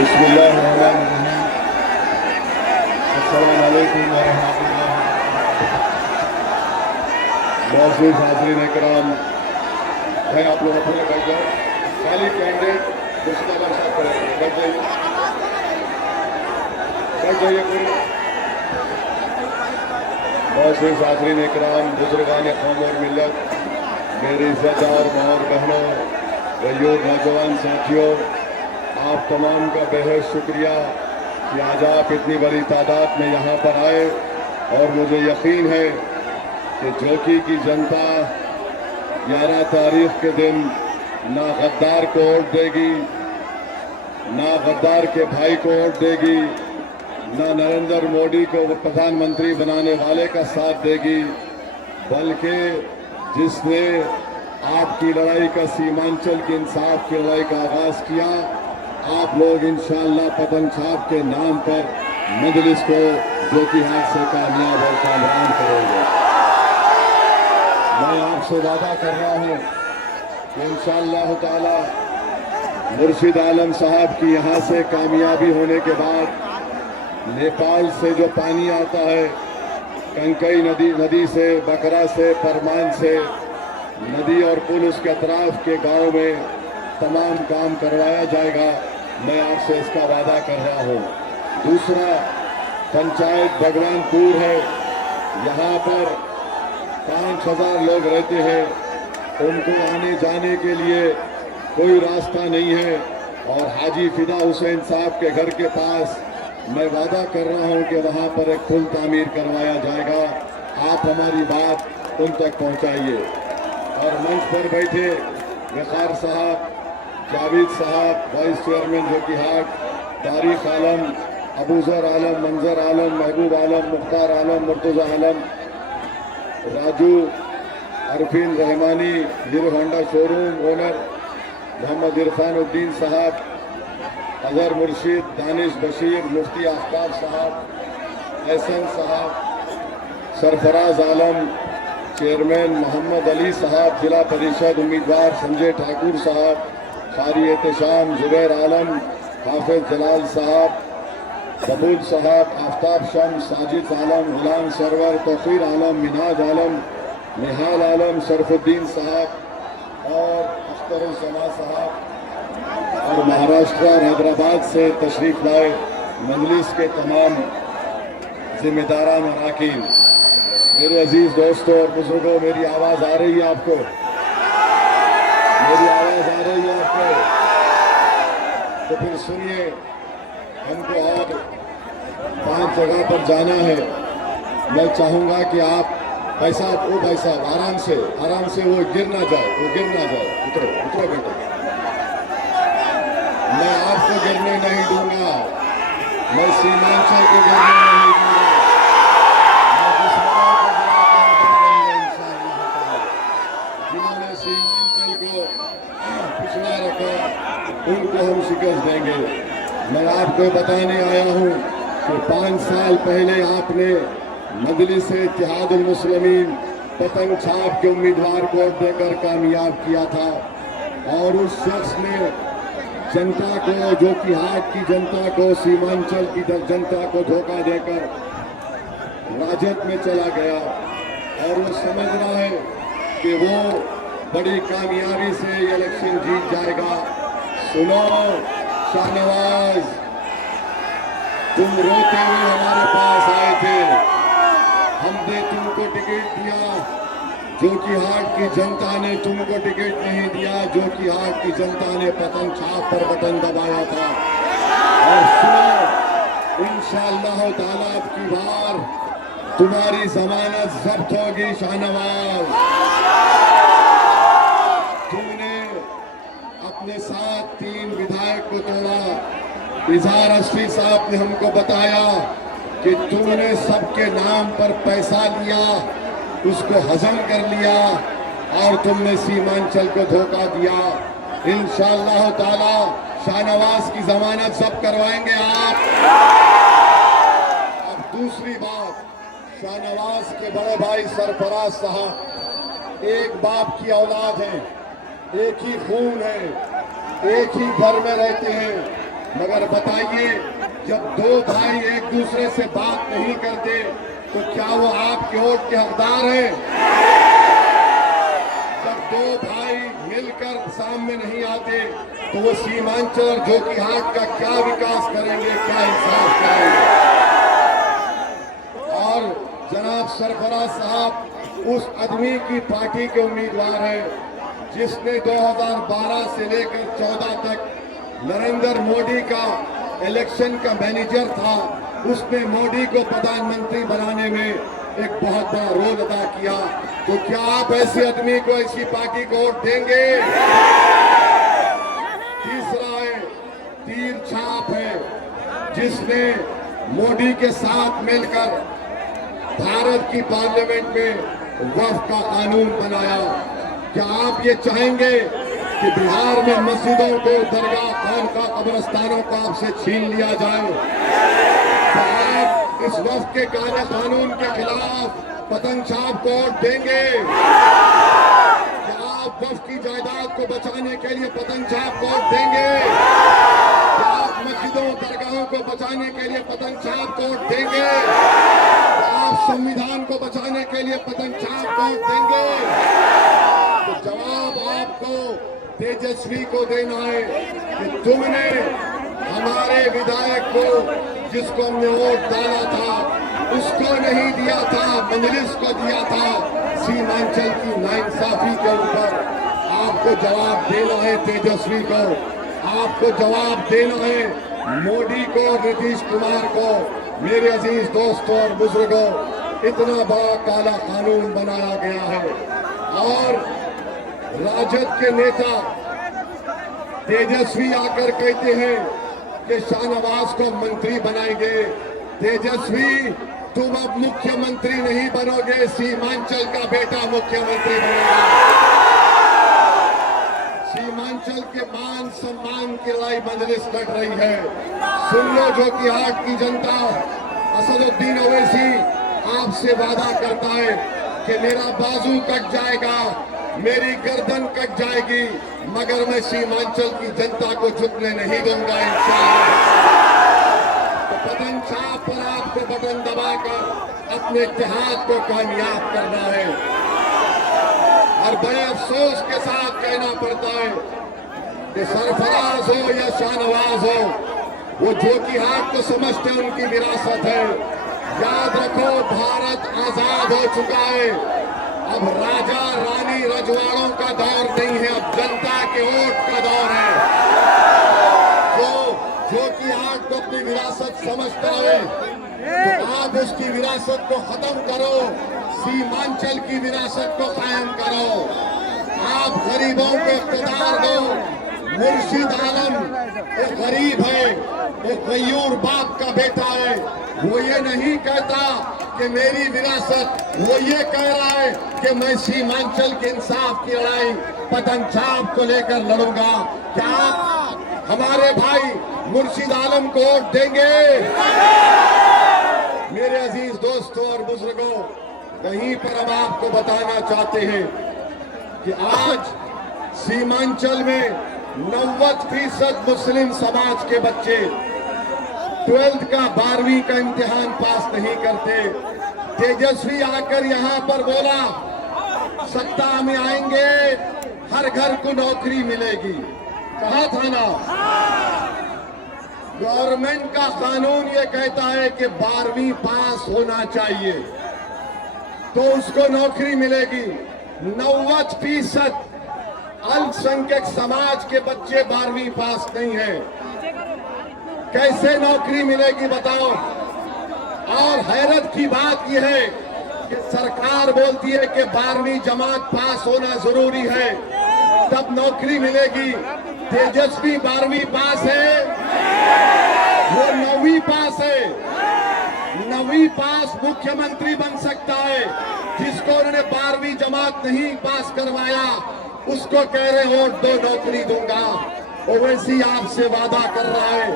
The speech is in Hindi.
बिस्मिल्लाहिर्रहमानिर्रहीम। अस्सलाम वालेकुम वरहमतुल्लाह। मौजूद हाज़रीन इकराम, भाई आप लोग अपने बैठ जाओ। खाली कैंडिडेट मुश्ताक साहब करेंगे, बैठ जाइए, बैठ जाइए पूरे। मौजूद हाज़रीन इकराम, बुजुर्गान कौम और मिल्लत, मेरी इज़्ज़तदार माँ और बहनों, वयूद नौजवान साथियों, आप तमाम का बेहद शुक्रिया कि आज आप इतनी बड़ी तादाद में यहाँ पर आए। और मुझे यकीन है कि जोकी की जनता 11 तारीख के दिन ना गद्दार को वोट देगी, ना गद्दार के भाई को वोट देगी, ना नरेंद्र मोदी को प्रधानमंत्री बनाने वाले का साथ देगी, बल्कि जिसने आपकी लड़ाई का सीमांचल के इंसाफ की लड़ाई का आगाज किया, आप लोग इंशाअल्लाह पतन छाप के नाम पर मजलिस को जोकी हाथ से कामयाब और कामयाब करेंगे। मैं आपसे वादा कर रहा हूँ कि इंशाअल्लाह ताला मुर्शिद आलम साहब की यहाँ से कामयाबी होने के बाद नेपाल से जो पानी आता है, कंकई नदी से, बकरा से, परमान से, नदी और पुल उसके अतराफ के गांव में तमाम काम करवाया जाएगा। मैं आपसे इसका वादा कर रहा हूँ। दूसरा, पंचायत भगवानपुर है, यहाँ पर 5000 लोग रहते हैं, उनको आने जाने के लिए कोई रास्ता नहीं है। और हाजी फिदा हुसैन साहब के घर के पास मैं वादा कर रहा हूँ कि वहाँ पर एक पुल तामीर करवाया जाएगा। आप हमारी बात उन तक पहुँचाइए। और मंच पर बैठे वक़ार साहब, जावेद साहब, वाइस चेयरमैन जोकी हाट, तारिक आलम, अबूजर आलम, Manzar Alam, Mehboob Alam, Mukhtar Alam, Murtaza Alam, Raju, Arfeen Rahmani, Hero Honda showroom owner, Mohammad Irfan Uddin साहब, अजहर मुर्शिद, दानिश बशीर, मुफ्ती आफ्ताब साहब, एहसन साहब, सरफराज आलम, चेयरमैन मोहम्मद अली साहब, जिला परिषद उम्मीदवार संजय ठाकुर साहब, कारी एहतशाम जुबैर आलम, हाफिज जलाल साहब, बबूल साहब, आफ्ताब शम्स, साजिद आलम, गुलाम सरवर, तौफीर आलम, मिनाज आलम, निहाल आलम, शरफुद्दीन साहब और अख्तरुज़्ज़मा साहब, और महाराष्ट्र और हैदराबाद से तशरीफ लाए मजलिस के तमाम जिम्मेदारान और अरकान। मेरे अजीज दोस्तों और बुजुर्गों, मेरी आवाज़ आ रही है आपको? मेरी आवाज़ आ रही है आपको? तो फिर सुनिए, हमको और 5 जगह पर जाना है। मैं चाहूँगा कि आप भाई साहब आराम से वो गिर ना जाए, उतरो बेटा। मैं आपको गिरने नहीं दूंगा, मैं सीमांचल को गिरने नहीं दूंगा, मैं दुश्मनों को गिराकर इंशाअल्लाह जिन्होंने सीमांचल को पिछड़ा रखा उनको हम शिकस्त देंगे। मैं आपको बताने आया हूँ कि 5 साल पहले आपने मजलिस इत्तेहादुल मुस्लिमीन पतंग छाप के उम्मीदवार को वोट देकर कामयाब किया था। और उस शख्स ने जनता को, जो कि हाट की जनता को, सीमांचल की जनता को धोखा देकर राजद में चला गया और वो समझ रहा है कि वो बड़ी कामयाबी से इलेक्शन जीत जाएगा। सुनो शाहनवाज, तुम रोते हुए हमारे पास आए थे, हमने तुमको टिकट दिया, जो कि हाट की जनता ने तुमको टिकट नहीं दिया, जो कि हाट की जनता ने पतंग छाप पर बटन दबाया था। और सुनो, इंशाअल्लाह ताला अब की बार तुम्हारी जमानत जब्त होगी शाहनवाज। तुमने अपने साथ 3 विधायक को तोड़ा। इजहार अस्फी साहब ने हमको बताया कि तुमने सबके नाम पर पैसा लिया, उसको हजम कर लिया और तुमने सीमांचल को धोखा दिया। इंशाअल्लाह ताला शाहनवाज की जमानत सब करवाएंगे आप। अब दूसरी बात, शाहनवाज के बड़े भाई सरफराज साहब एक बाप की औलाद हैं, एक ही खून है, एक ही घर में रहते हैं, मगर बताइए, जब दो भाई एक दूसरे से बात नहीं करते तो क्या वो आपके वोट के हकदार हैं? जब दो भाई मिलकर सामने नहीं आते तो वो सीमांचल और जोकीहाट का क्या विकास करेंगे, क्या इंसाफ करेंगे? और जनाब सरफराज साहब उस आदमी की पार्टी के उम्मीदवार हैं जिसने 2012 से लेकर 14 तक नरेंद्र मोदी का इलेक्शन का मैनेजर था। उसने मोदी को प्रधानमंत्री बनाने में एक बहुत बड़ा रोल अदा किया। तो क्या आप ऐसे आदमी को, ऐसी पार्टी को वोट देंगे? तीसरा है तीर छाप है, जिसने मोदी के साथ मिलकर भारत की पार्लियामेंट में वक्फ का कानून बनाया। क्या आप ये चाहेंगे कि बिहार में मस्जिदों को, दरगाह, खानका, कब्रिस्तानों को आपसे छीन लिया जाए? क्या आप इस वक्फ के कानून के खिलाफ पतंग छाप को वोट देंगे? क्या आप वक्फ की जायदाद को बचाने के लिए पतंग छाप को वोट देंगे? क्या आप मस्जिदों, दरगाहों को बचाने के लिए पतंग छाप को वोट देंगे? क्या आप संविधान को बचाने के लिए पतंग छाप को वोट देंगे? तो जवाब आपको तेजस्वी को देना है कि तुमने हमारे विधायक को, जिसको हमने वोट डाला था, उसको नहीं दिया था, मजलिस को दिया था। सीमांचल की नाइंसाफी के ऊपर आपको जवाब देना है। तेजस्वी को आपको जवाब देना है। मोदी को, नीतीश कुमार को। मेरे अजीज दोस्तों और बुजुर्गों, इतना बड़ा काला कानून बनाया गया है और राजद के नेता तेजस्वी आकर कहते हैं कि शाहनवाज को मंत्री बनाएंगे। तेजस्वी, तुम अब मुख्यमंत्री नहीं बनोगे, सीमांचल का बेटा मुख्यमंत्री बनेगा। सीमांचल के मान सम्मान की लड़ाई मजलिस लड़ रही है। सुन लो जोकीहाट की जनता, असदुद्दीन ओवैसी आपसे वादा करता है कि मेरा बाजू कट जाएगा, मेरी गर्दन कट जाएगी, मगर मैं सीमांचल की जनता को झुकने नहीं दूंगा इंशाअल्लाह। तो पतंग छाप पर आपको बटन दबाकर अपने इत्तेहाद को कामयाब करना है। और बड़े अफसोस के साथ कहना पड़ता है कि सरफराज हो या शाहनवाज हो, वो जोकीहाट को समझते हैं उनकी विरासत है। याद रखो, भारत आजाद हो चुका है। अब राजा रानी रजवाड़ों का दौर नहीं है, अब जनता के वोट का दौर है। जो कि हाट को अपनी विरासत समझता है, तो आप उसकी विरासत को खत्म करो, सीमांचल की विरासत को कायम करो। आप गरीबों को इख्तियार दो। मुर्शिद आलम एक गरीब है, एक गयूर बाप का बेटा है। वो ये नहीं कहता कि मेरी विरासत, वो ये कह रहा है कि मैं सीमांचल के इंसाफ की लड़ाई पतंग छाप को लेकर लड़ूंगा। क्या आप हमारे भाई मुर्शिद आलम को वोट देंगे? मेरे अजीज दोस्तों और बुजुर्गों, वहीं पर हम आपको बताना चाहते हैं कि आज सीमांचल में 90% मुस्लिम समाज के बच्चे 12th का 12वीं का इम्तिहान पास नहीं करते। तेजस्वी आकर यहाँ पर बोला, सत्ता में आएंगे, हर घर को नौकरी मिलेगी। कहा था ना, गवर्नमेंट का कानून ये कहता है कि 12वीं पास होना चाहिए तो उसको नौकरी मिलेगी। 90% अल्पसंख्यक समाज के बच्चे 12वीं पास नहीं है, कैसे नौकरी मिलेगी बताओ? और हैरत की बात यह है कि सरकार बोलती है कि 12वीं जमात पास होना जरूरी है तब नौकरी मिलेगी। तेजस्वी 12वीं पास है, वो 9वीं पास है। 9वीं पास मुख्यमंत्री बन सकता है। जिसको उन्होंने 12वीं जमात नहीं पास करवाया उसको कह रहे वोट दो, नौकरी दूंगा। ओवैसी आपसे वादा कर रहा है